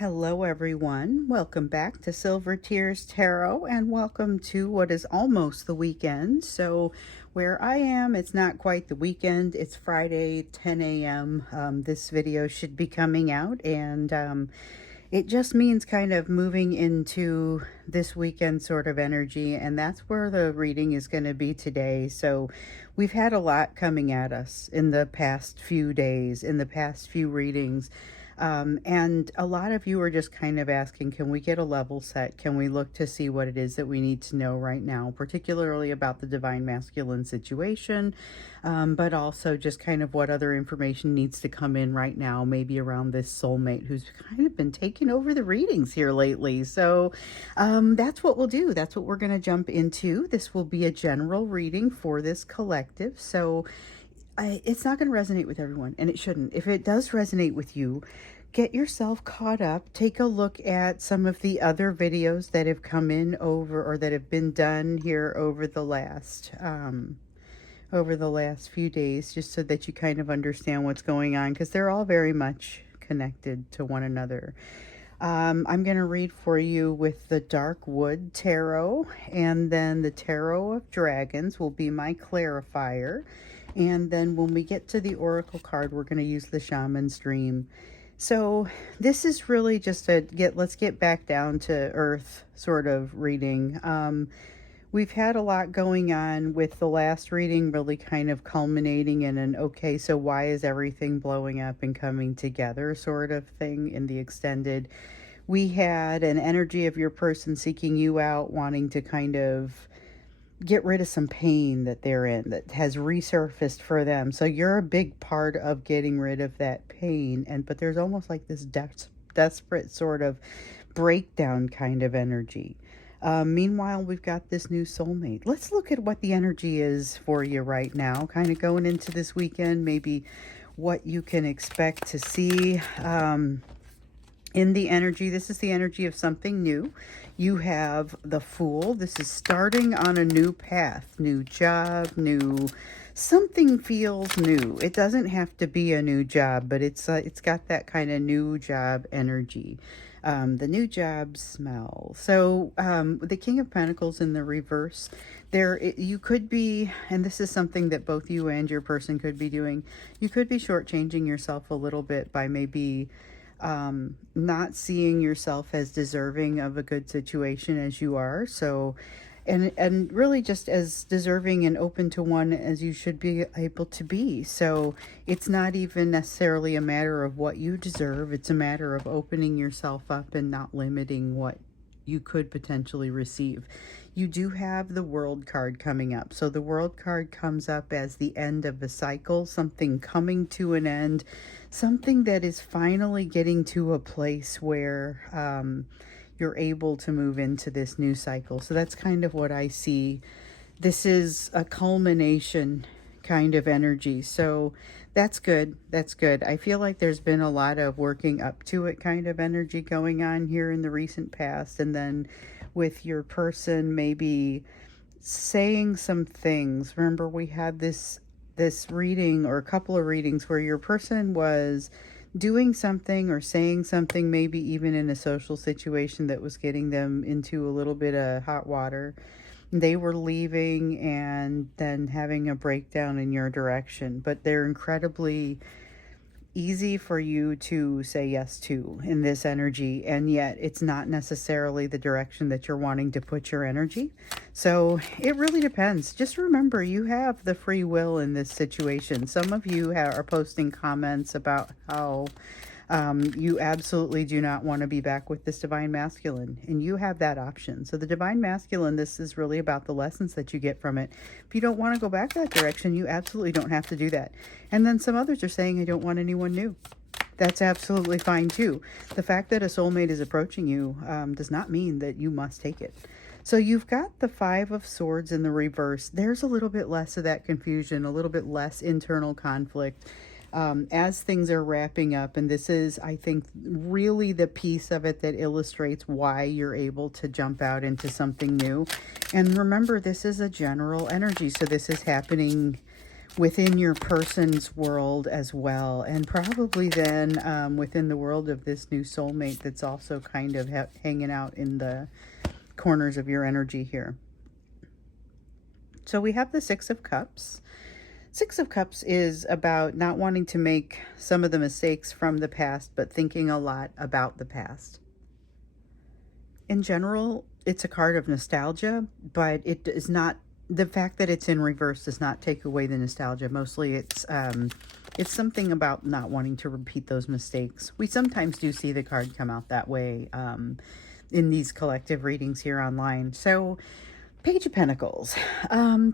Hello, everyone. Welcome back to Silver Tears Tarot, and welcome to what is almost the weekend. So, where I am, it's not quite the weekend. It's Friday, 10 a.m. This video should be coming out, and it just means kind of moving into this weekend sort of energy, and that's where the reading is going to be today. So, we've had a lot coming at us in the past few days, in the past few readings. And a lot of you are just kind of asking, can we get a level set? Can we look to see what it is that we need to know right now, particularly about the divine masculine situation, but also just kind of what other information needs to come in right now, maybe around this soulmate who's kind of been taking over the readings here lately. So that's what we'll do. That's what we're going to jump into. This will be a general reading for this collective. So it's not going to resonate with everyone, and it shouldn't. If it does resonate with you, get yourself caught up. Take a look at some of the other videos that have come in over, or that have been done here over the last few days, just so that you kind of understand what's going on, because they're all very much connected to one another. I'm going to read for you with the Dark Wood Tarot, and then the Tarot of Dragons will be my clarifier. And then when we get to the Oracle card, we're going to use the Shaman's Dream. So this is really just let's get back down to earth sort of reading. We've had a lot going on with the last reading really kind of culminating in an okay, so why is everything blowing up and coming together sort of thing in the extended. We had an energy of your person seeking you out, wanting to kind of get rid of some pain that they're in that has resurfaced for them. So you're a big part of getting rid of that pain, but there's almost like this desperate sort of breakdown kind of energy. Meanwhile, we've got this new soulmate. Let's look at what the energy is for you right now, kind of going into this weekend, maybe what you can expect to see. In the energy, this is the energy of something new. You have the Fool. This is starting on a new path, new job, something feels new. It doesn't have to be a new job, but it's got that kind of new job energy. The new job smell. So the King of Pentacles in the reverse, you could be, and this is something that both you and your person could be doing, you could be shortchanging yourself a little bit by maybe not seeing yourself as deserving of a good situation as you are. So, and really just as deserving and open to one as you should be able to be. So it's not even necessarily a matter of what you deserve. It's a matter of opening yourself up and not limiting what you could potentially receive. You do have the World card coming up. So the World card comes up as the end of a cycle, something coming to an end, something that is finally getting to a place where you're able to move into this new cycle. So that's kind of what I see. This is a culmination kind of energy. So that's good. That's good. I feel like there's been a lot of working up to it kind of energy going on here in the recent past. And then with your person maybe saying some things. Remember, we had this reading, or a couple of readings, where your person was doing something or saying something, maybe even in a social situation that was getting them into a little bit of hot water. They were leaving and then having a breakdown in your direction, but they're incredibly easy for you to say yes to in this energy, and yet it's not necessarily the direction that you're wanting to put your energy. So it really depends. Just remember, you have the free will in this situation. Some of you are posting comments about how you absolutely do not want to be back with this divine masculine, and you have that option. So the divine masculine, this is really about the lessons that you get from it. If you don't want to go back that direction, you absolutely don't have to do that. And then some others are saying, I don't want anyone new. That's absolutely fine too. The fact that a soulmate is approaching you does not mean that you must take it. So you've got the Five of Swords in the reverse. There's a little bit less of that confusion, a little bit less internal conflict as things are wrapping up. And this is, I think, really the piece of it that illustrates why you're able to jump out into something new. And remember, this is a general energy. So this is happening within your person's world as well, and probably then within the world of this new soulmate that's also kind of hanging out in the corners of your energy here. So we have the Six of Cups. Six of Cups is about not wanting to make some of the mistakes from the past, but thinking a lot about the past. In general, it's a card of nostalgia, but it is not, the fact that it's in reverse does not take away the nostalgia. Mostly it's something about not wanting to repeat those mistakes. We sometimes do see the card come out that way in these collective readings here online. So Page of Pentacles.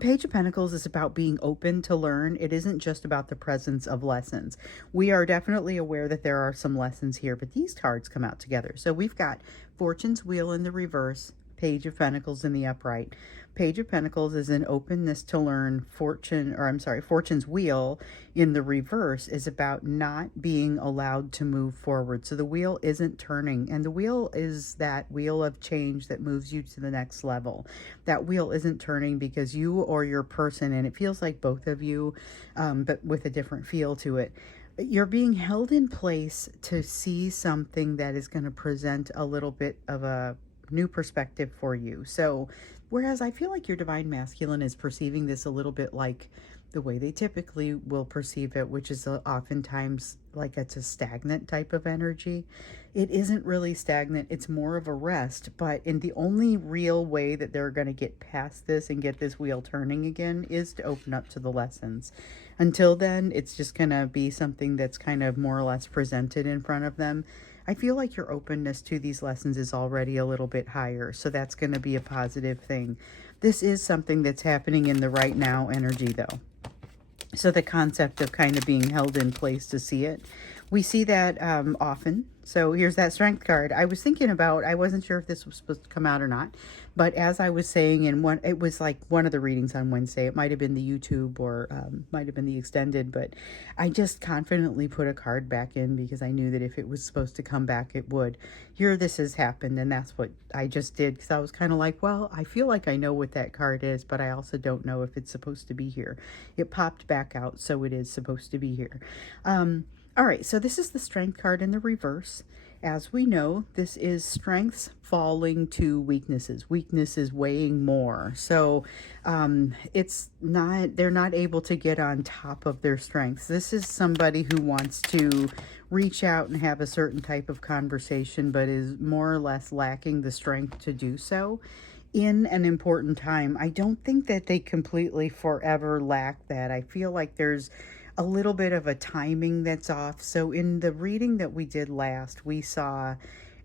Page of Pentacles is about being open to learn. It isn't just about the presence of lessons. We are definitely aware that there are some lessons here, but these cards come out together. So we've got Fortune's Wheel in the reverse, Page of Pentacles in the upright. Page of Pentacles is an openness to learn. Fortune's Wheel in the reverse is about not being allowed to move forward. So the wheel isn't turning, and the wheel is that wheel of change that moves you to the next level. That wheel isn't turning because you or your person, and it feels like both of you, but with a different feel to it, you're being held in place to see something that is going to present a little bit of a new perspective for you. So whereas I feel like your divine masculine is perceiving this a little bit like the way they typically will perceive it, which is oftentimes like it's a stagnant type of energy. It isn't really stagnant. It's more of a rest, but in the only real way that they're going to get past this and get this wheel turning again is to open up to the lessons. Until then, it's just going to be something that's kind of more or less presented in front of them. I feel like your openness to these lessons is already a little bit higher, so that's going to be a positive thing. This is something that's happening in the right now energy, though. So the concept of kind of being held in place to see it, we see that often. So here's that Strength card. I was thinking about, I wasn't sure if this was supposed to come out or not, but as I was saying it was like one of the readings on Wednesday. It might have been the YouTube or might have been the extended, but I just confidently put a card back in because I knew that if it was supposed to come back, it would. Here, this has happened, and that's what I just did because I was kind of like, well, I feel like I know what that card is, but I also don't know if it's supposed to be here. It popped back out, so it is supposed to be here. All right, so this is the Strength card in the reverse. As we know, this is strengths falling to weaknesses, weaknesses weighing more. So they're not able to get on top of their strengths. This is somebody who wants to reach out and have a certain type of conversation, but is more or less lacking the strength to do so in an important time. I don't think that they completely forever lack that. I feel like there's a little bit of a timing that's off. So in the reading that we did last, we saw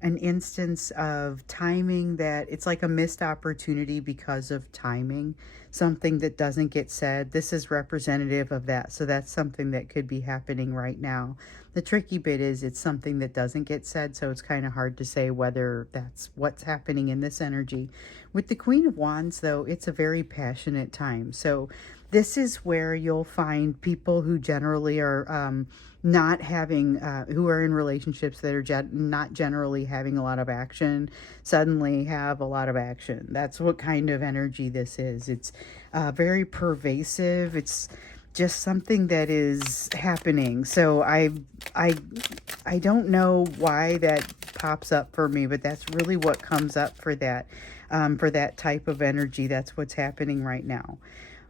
an instance of timing that it's like a missed opportunity because of timing, something that doesn't get said. This is representative of that. So that's something that could be happening right now. The tricky bit is it's something that doesn't get said, so it's kind of hard to say whether that's what's happening in this energy. With the Queen of Wands, though, it's a very passionate time. So this is where you'll find people who generally are not having, who are in relationships that are not generally having a lot of action, suddenly have a lot of action. That's what kind of energy this is. It's very pervasive. It's just something that is happening. So I don't know why that pops up for me, but that's really what comes up for that type of energy. That's what's happening right now.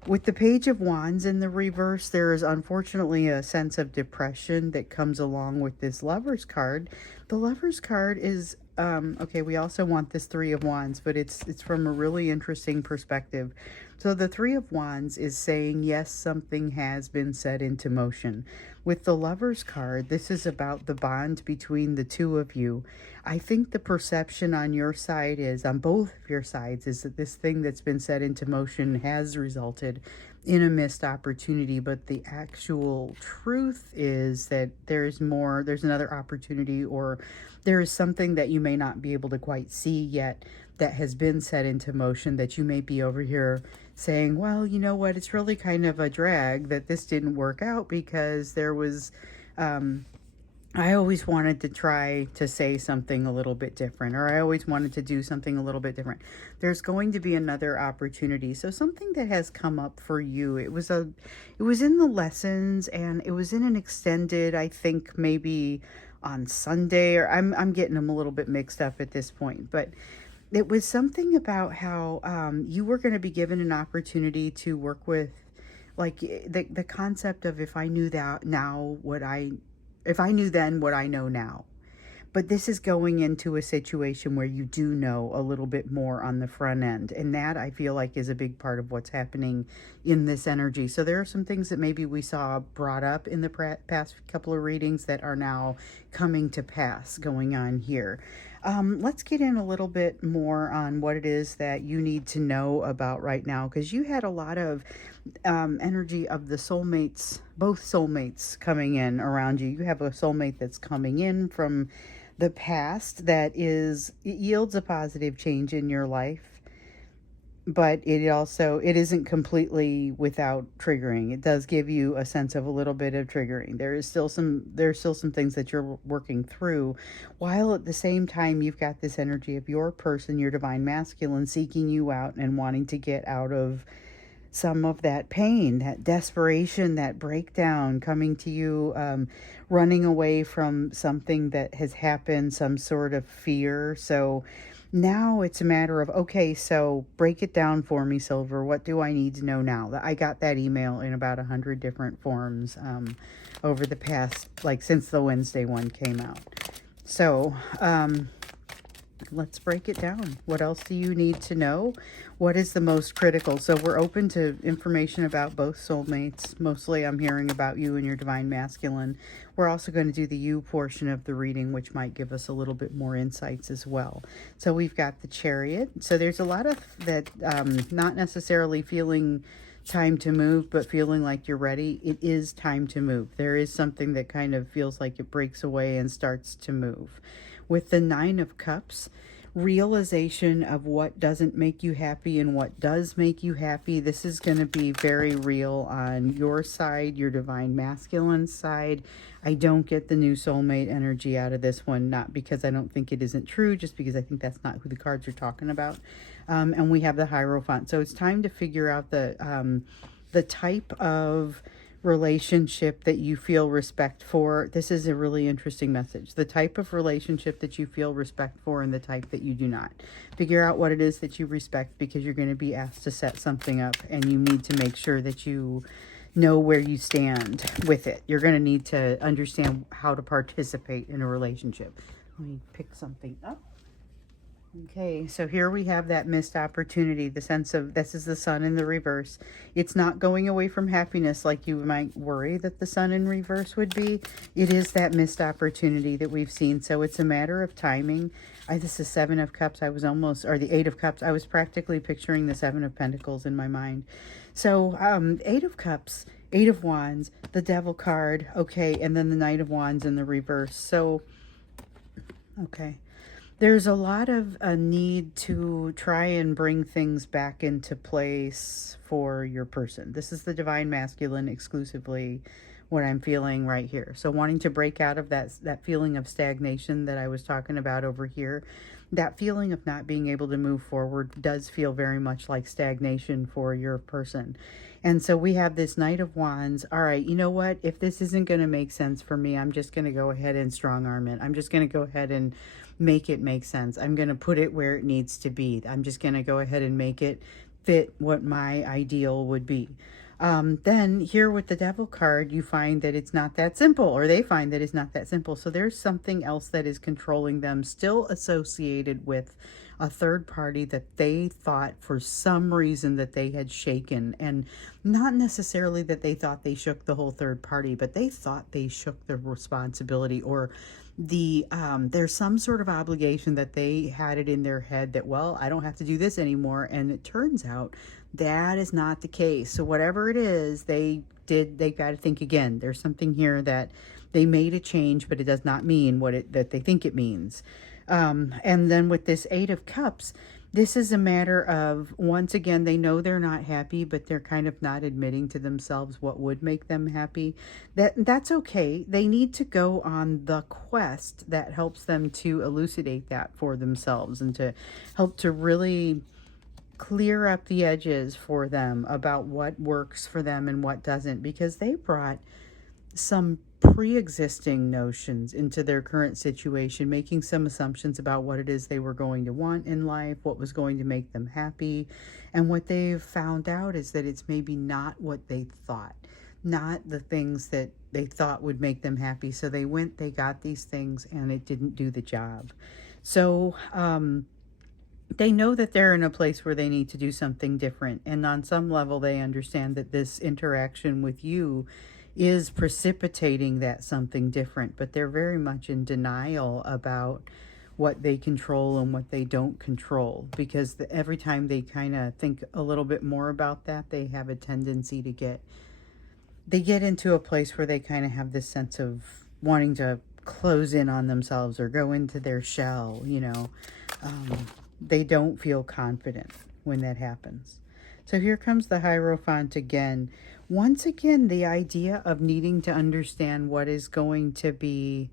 With the Page of Wands in the reverse, there is unfortunately a sense of depression that comes along with this Lover's card. The Lover's card is, okay, we also want this Three of Wands, but it's from a really interesting perspective. So the Three of Wands is saying, yes, something has been set into motion. With the Lover's card, this is about the bond between the two of you. I think the perception on your side is, on both of your sides, is that this thing that's been set into motion has resulted in a missed opportunity, but the actual truth is that there's another opportunity, or there is something that you may not be able to quite see yet that has been set into motion, that you may be over here saying, well, you know what, it's really kind of a drag that this didn't work out because there was I always wanted to try to say something a little bit different, or I always wanted to do something a little bit different. There's going to be another opportunity. So something that has come up for you, it was in the lessons, and it was in an extended, I think maybe on Sunday, or I'm getting them a little bit mixed up at this point, but it was something about how you were going to be given an opportunity to work with, like, the concept of, if I knew that now, if I knew then what I know now. But this is going into a situation where you do know a little bit more on the front end. And that, I feel like, is a big part of what's happening in this energy. So there are some things that maybe we saw brought up in the past couple of readings that are now coming to pass going on here. Let's get in a little bit more on what it is that you need to know about right now, because you had a lot of energy of the soulmates, both soulmates coming in around you. You have a soulmate that's coming in from the past that it yields a positive change in your life, but it isn't completely without triggering. It does give you a sense of a little bit of triggering. There's still some things that you're working through, while at the same time you've got this energy of your person, your divine masculine, seeking you out and wanting to get out of some of that pain, that desperation, that breakdown, coming to you, running away from something that has happened, some sort of fear. So now it's a matter of, okay, so break it down for me, Silver. What do I need to know now? I got that email in about 100 different forms over the past, like, since the Wednesday one came out. So let's break it down. What else do you need to know? What is the most critical? So we're open to information about both soulmates. Mostly I'm hearing about you and your divine masculine. We're also going to do the you portion of the reading, which might give us a little bit more insights as well. So we've got the Chariot. So there's a lot of that, not necessarily feeling time to move, but feeling like you're ready. It is time to move. There is something that kind of feels like it breaks away and starts to move. With the Nine of Cups, realization of what doesn't make you happy and what does make you happy. This is going to be very real on your side, your divine masculine side. I don't get the new soulmate energy out of this one, not because I don't think it isn't true, just because I think that's not who the cards are talking about. And we have the Hierophant. So it's time to figure out the type of relationship that you feel respect for. This is a really interesting message. The type of relationship that you feel respect for and the type that you do not. Figure out what it is that you respect, because you're going to be asked to set something up and you need to make sure that you know where you stand with it. You're going to need to understand how to participate in a relationship. Let me pick something up. Okay, so here we have that missed opportunity, the sense of, this is the Sun in the reverse. It's not going away from happiness like you might worry that the Sun in reverse would be. It is that missed opportunity that we've seen. So it's a matter of timing. This is Seven of Cups. Or the Eight of Cups. I was practically picturing the Seven of Pentacles in my mind. So Eight of Cups, Eight of Wands, the Devil card, okay, and then the Knight of Wands in the reverse. So, okay. There's a lot of a need to try and bring things back into place for your person. This is the divine masculine exclusively, what I'm feeling right here. So wanting to break out of that feeling of stagnation that I was talking about over here. That feeling of not being able to move forward does feel very much like stagnation for your person. And so we have this Knight of Wands. All right, you know what? If this isn't going to make sense for me, I'm just going to go ahead and strong arm it. I'm just going to go ahead and make it make sense. I'm going to put it where it needs to be. I'm just going to go ahead and make it fit what my ideal would be. Then here with the Devil card, you find that it's not that simple, or they find that it's not that simple. So there's something else that is controlling them, still associated with a third party that they thought for some reason that they had shaken. And not necessarily that they thought they shook the whole third party, but they thought they shook the responsibility, or there's some sort of obligation that they had it in their head that, well, I don't have to do this anymore. And it turns out that is not the case. So whatever it is they got to think again. There's something here that they made a change, but it does not mean that they think it means. And then with this Eight of Cups, this is a matter of, once again, they know they're not happy, but they're kind of not admitting to themselves what would make them happy. That's okay. They need to go on the quest that helps them to elucidate that for themselves and to help to really clear up the edges for them about what works for them and what doesn't, because they brought some pre-existing notions into their current situation, making some assumptions about what it is they were going to want in life, what was going to make them happy. And what they've found out is that it's maybe not what they thought, not the things that they thought would make them happy. So they went, they got these things, and it didn't do the job. So they know that they're in a place where they need to do something different. And on some level, they understand that this interaction with you is precipitating that something different, but they're very much in denial about what they control and what they don't control, because every time they kind of think a little bit more about that, they have a tendency to get into a place where they kind of have this sense of wanting to close in on themselves or go into their shell, they don't feel confident when that happens. So here comes the Hierophant again. Once again, the idea of needing to understand what is going to be,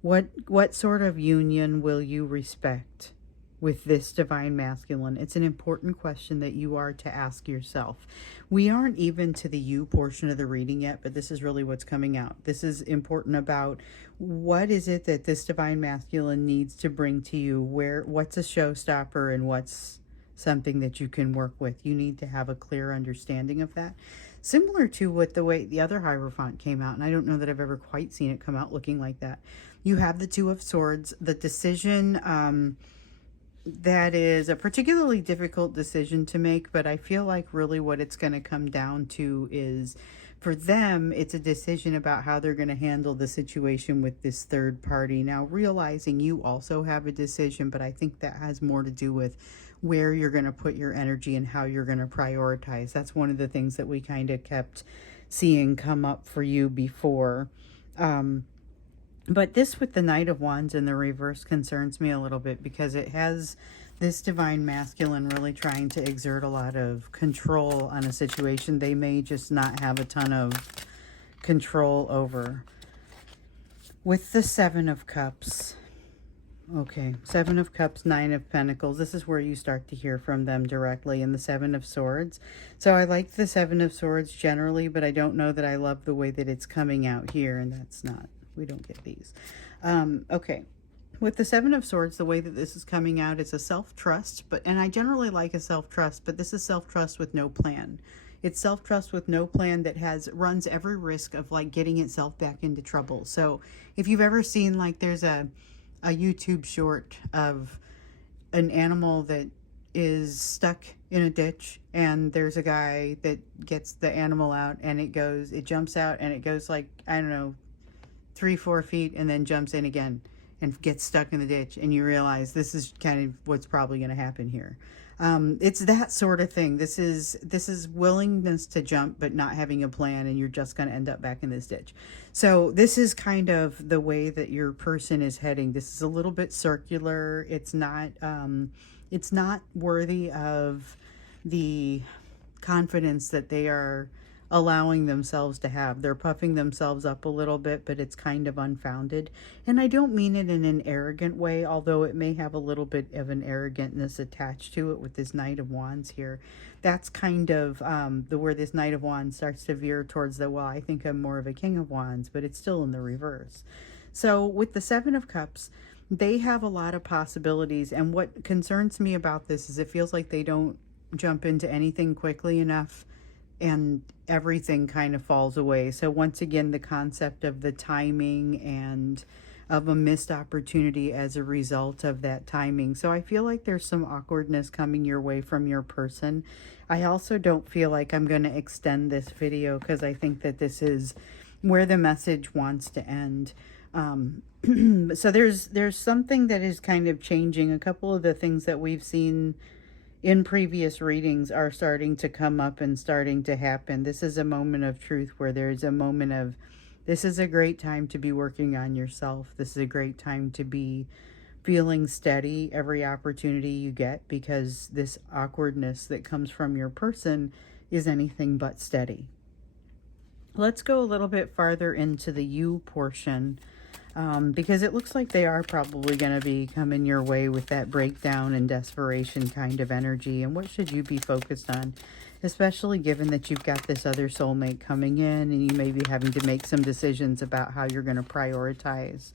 what sort of union will you respect with this divine masculine? It's an important question that you are to ask yourself. We aren't even to the you portion of the reading yet, but this is really what's coming out. This is important about what is it that this divine masculine needs to bring to you, what's a showstopper and what's something that you can work with. You need to have a clear understanding of that. Similar to what the way the other Hierophant came out, and I don't know that I've ever quite seen it come out looking like that. You have the Two of Swords, the decision that is a particularly difficult decision to make, but I feel like really what it's going to come down to is, for them, it's a decision about how they're going to handle the situation with this third party. Now, realizing you also have a decision, but I think that has more to do with where you're going to put your energy and how you're going to prioritize. That's one of the things that we kind of kept seeing come up for you before. But this with the Knight of Wands in the reverse concerns me a little bit, because it has this divine masculine really trying to exert a lot of control on a situation they may just not have a ton of control over. With the Seven of Cups, okay, Seven of Cups, Nine of Pentacles. This is where you start to hear from them directly, in the Seven of Swords. So I like the Seven of Swords generally, but I don't know that I love the way that it's coming out here, and that's not, we don't get these. Okay. With the Seven of Swords, the way that this is coming out, it's a self-trust, and I generally like a self-trust, but this is self-trust with no plan. It's self-trust with no plan that runs every risk of like getting itself back into trouble. So if you've ever seen, like, there's a YouTube short of an animal that is stuck in a ditch, and there's a guy that gets the animal out, and it jumps out, and it goes like, I don't know, 3-4 feet, and then jumps in again and gets stuck in the ditch, and you realize this is kind of what's probably going to happen here. It's that sort of thing. This is willingness to jump but not having a plan, and you're just going to end up back in this ditch. So this is kind of the way that your person is heading. This is a little bit circular. It's not worthy of the confidence that they are allowing themselves to have. They're puffing themselves up a little bit, but it's kind of unfounded. And I don't mean it in an arrogant way, although it may have a little bit of an arrogantness attached to it with this Knight of Wands here. That's kind of where this Knight of Wands starts to veer towards the, well, I think I'm more of a King of Wands, but it's still in the reverse. So with the Seven of Cups, they have a lot of possibilities, and what concerns me about this is it feels like they don't jump into anything quickly enough, and everything kind of falls away. So once again, the concept of the timing and of a missed opportunity as a result of that timing. So I feel like there's some awkwardness coming your way from your person. I also don't feel like I'm going to extend this video, because I think that this is where the message wants to end. So there's something that is kind of changing. A couple of the things that we've seen in previous readings are starting to come up and starting to happen. This is a moment of truth where there's a moment of, this is a great time to be working on yourself. This is a great time to be feeling steady every opportunity you get, because this awkwardness that comes from your person is anything but steady. Let's go a little bit farther into the you portion, because it looks like they are probably going to be coming your way with that breakdown and desperation kind of energy. And what should you be focused on, especially given that you've got this other soulmate coming in and you may be having to make some decisions about how you're going to prioritize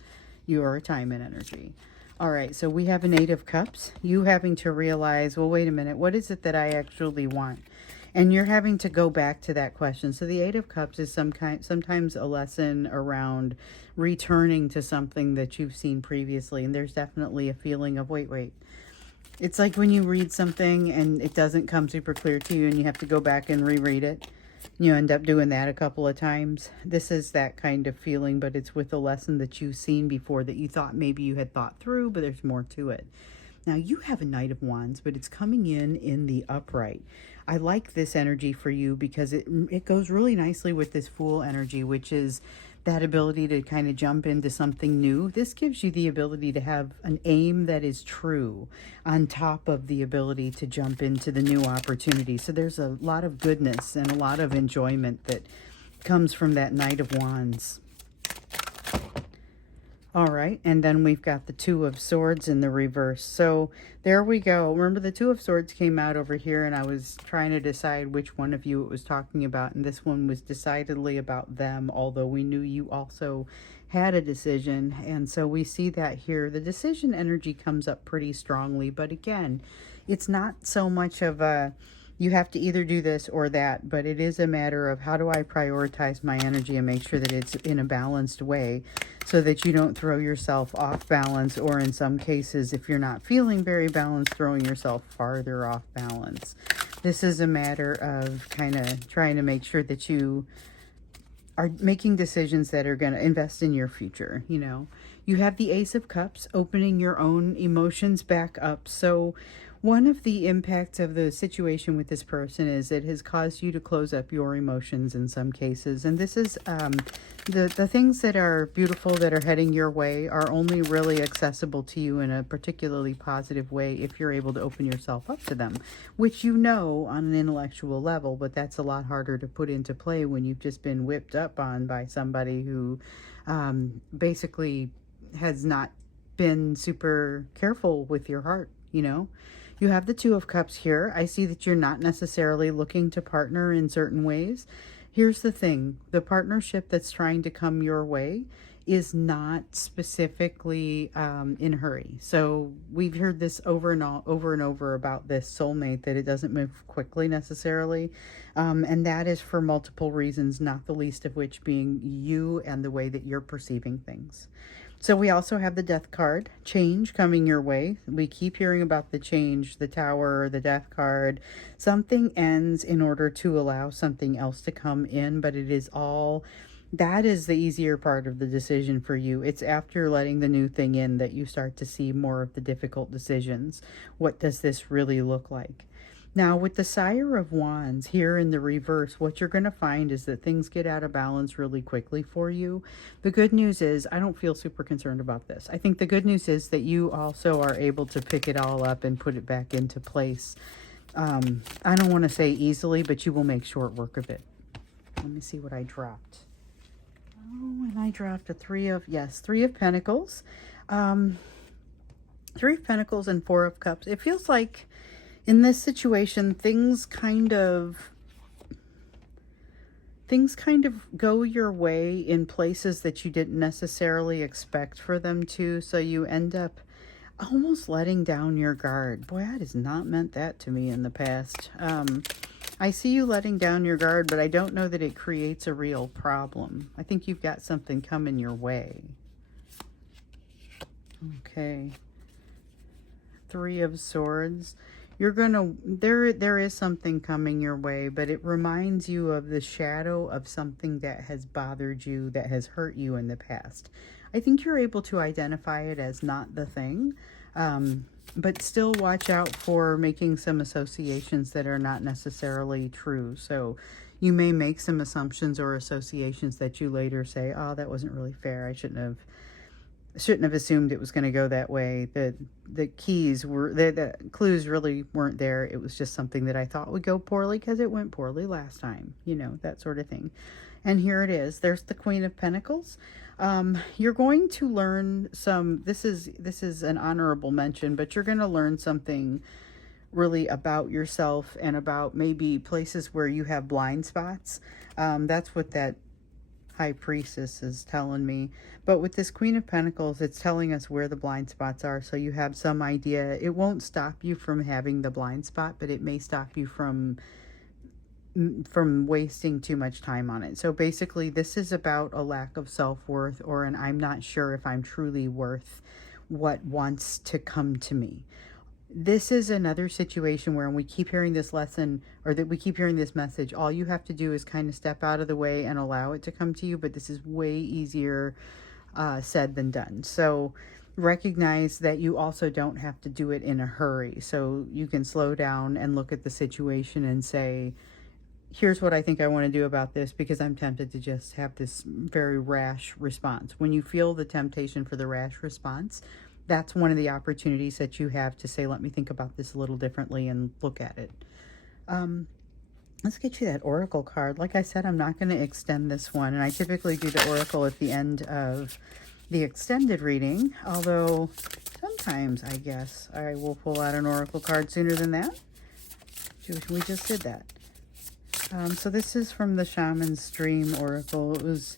your time and energy. All right, so we have an Eight of Cups. You having to realize, well, wait a minute, what is it that I actually want? And you're having to go back to that question. So the Eight of Cups is sometimes a lesson around returning to something that you've seen previously. And there's definitely a feeling of, wait. It's like when you read something and it doesn't come super clear to you and you have to go back and reread it. You end up doing that a couple of times. This is that kind of feeling, but it's with a lesson that you've seen before that you thought maybe you had thought through, but there's more to it. Now you have a Knight of Wands, but it's coming in the upright. I like this energy for you because it goes really nicely with this Fool energy, which is that ability to kind of jump into something new. This gives you the ability to have an aim that is true on top of the ability to jump into the new opportunity. So there's a lot of goodness and a lot of enjoyment that comes from that Knight of Wands. All right, and then we've got the Two of Swords in the reverse. So there we go. Remember, the Two of Swords came out over here, and I was trying to decide which one of you it was talking about, and this one was decidedly about them, although we knew you also had a decision. And so we see that here. The decision energy comes up pretty strongly, but again, it's not so much of a you have to either do this or that, but it is a matter of how do I prioritize my energy and make sure that it's in a balanced way so that you don't throw yourself off balance, or in some cases, if you're not feeling very balanced, throwing yourself farther off balance. This is a matter of kind of trying to make sure that you are making decisions that are going to invest in your future. You know, you have the Ace of Cups, opening your own emotions back up. So one of the impacts of the situation with this person is it has caused you to close up your emotions in some cases. And this is the things that are beautiful that are heading your way are only really accessible to you in a particularly positive way if you're able to open yourself up to them, which you know on an intellectual level, but that's a lot harder to put into play when you've just been whipped up on by somebody who basically has not been super careful with your heart, you know. You have the Two of Cups here. I see that you're not necessarily looking to partner in certain ways. Here's the thing. The partnership that's trying to come your way is not specifically in a hurry. So we've heard this over and over about this soulmate, that it doesn't move quickly necessarily. And that is for multiple reasons, not the least of which being you and the way that you're perceiving things. So we also have the Death card, change coming your way. We keep hearing about the change, the Tower, the Death card. Something ends in order to allow something else to come in, but it is all, that is the easier part of the decision for you. It's after letting the new thing in that you start to see more of the difficult decisions. What does this really look like? Now, with the Sire of Wands here in the reverse, what you're going to find is that things get out of balance really quickly for you. The good news is, I don't feel super concerned about this. I think the good news is that you also are able to pick it all up and put it back into place. I don't want to say easily, but you will make short work of it. Let me see what I dropped. Oh, and I dropped a Three of Pentacles. Three of Pentacles and Four of Cups. It feels like in this situation, things kind of go your way in places that you didn't necessarily expect for them to. So you end up almost letting down your guard. Boy, that has not meant that to me in the past. I see you letting down your guard, but I don't know that it creates a real problem. I think you've got something coming your way. Okay. Three of Swords. You're gonna, there is something coming your way, but it reminds you of the shadow of something that has bothered you, that has hurt you in the past. I think you're able to identify it as not the thing, but still watch out for making some associations that are not necessarily true. So you may make some assumptions or associations that you later say, oh, that wasn't really fair. I shouldn't have shouldn't have assumed it was going to go that way. The keys were the clues really weren't there. It was just something that I thought would go poorly because it went poorly last time, you know, that sort of thing. And here it is. There's the Queen of Pentacles. You're going to learn some. This is an honorable mention, but you're going to learn something really about yourself and about maybe places where you have blind spots. That's what that High Priestess is telling me. But with this Queen of Pentacles, it's telling us where the blind spots are, so you have some idea. It won't stop you from having the blind spot, but it may stop you from wasting too much time on it. So basically, this is about a lack of self-worth, or an I'm not sure if I'm truly worth what wants to come to me. This is another situation where when we keep hearing this lesson, or that we keep hearing this message, all you have to do is kind of step out of the way and allow it to come to you. But this is way easier said than done. So recognize that you also don't have to do it in a hurry. So you can slow down and look at the situation and say, here's what I think I want to do about this, because I'm tempted to just have this very rash response. When you feel the temptation for the rash response, that's one of the opportunities that you have to say, let me think about this a little differently and look at it. Let's get you that Oracle card. Like I said, I'm not going to extend this one, and I typically do the Oracle at the end of the extended reading, although sometimes I guess I will pull out an Oracle card sooner than that. We just did that. So this is from the Shaman's Dream Oracle. It was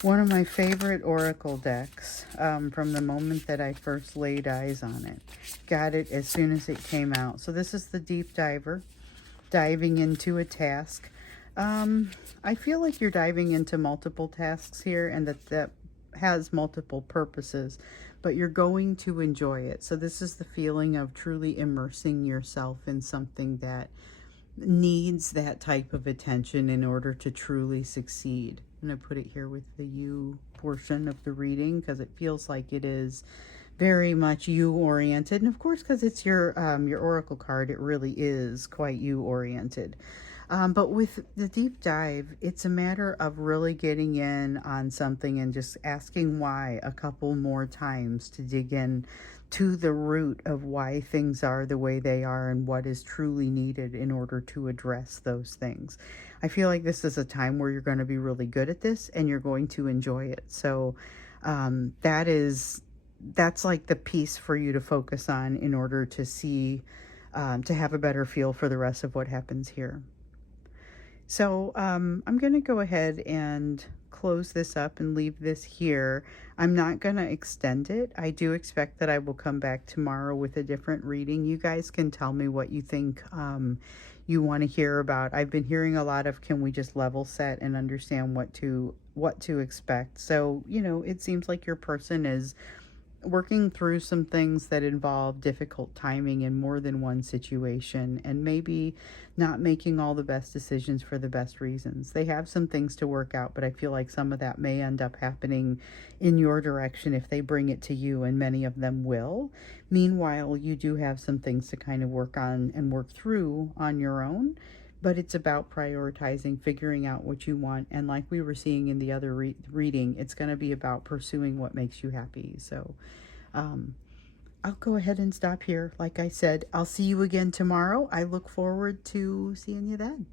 one of my favorite Oracle decks from the moment that I first laid eyes on it. Got it as soon as it came out. So this is the Deep Diver, diving into a task. I feel like you're diving into multiple tasks here, and that has multiple purposes, but you're going to enjoy it. So this is the feeling of truly immersing yourself in something that needs that type of attention in order to truly succeed. I'm going to put it here with the you portion of the reading, because it feels like it is very much you oriented, and of course because it's your Oracle card, it really is quite you oriented. But with the deep dive, it's a matter of really getting in on something and just asking why a couple more times to dig in to the root of why things are the way they are and what is truly needed in order to address those things. I feel like this is a time where you're going to be really good at this and you're going to enjoy it. So that's like the piece for you to focus on in order to see, to have a better feel for the rest of what happens here. So I'm going to go ahead and close this up and leave this here. I'm not going to extend it. I do expect that I will come back tomorrow with a different reading. You guys can tell me what you think you want to hear about. I've been hearing a lot of, can we just level set and understand what to expect? So, you know, it seems like your person is working through some things that involve difficult timing in more than one situation, and maybe not making all the best decisions for the best reasons. They have some things to work out, but I feel like some of that may end up happening in your direction if they bring it to you, and many of them will. Meanwhile, you do have some things to kind of work on and work through on your own. But it's about prioritizing, figuring out what you want. And like we were seeing in the other reading, it's going to be about pursuing what makes you happy. So I'll go ahead and stop here. Like I said, I'll see you again tomorrow. I look forward to seeing you then.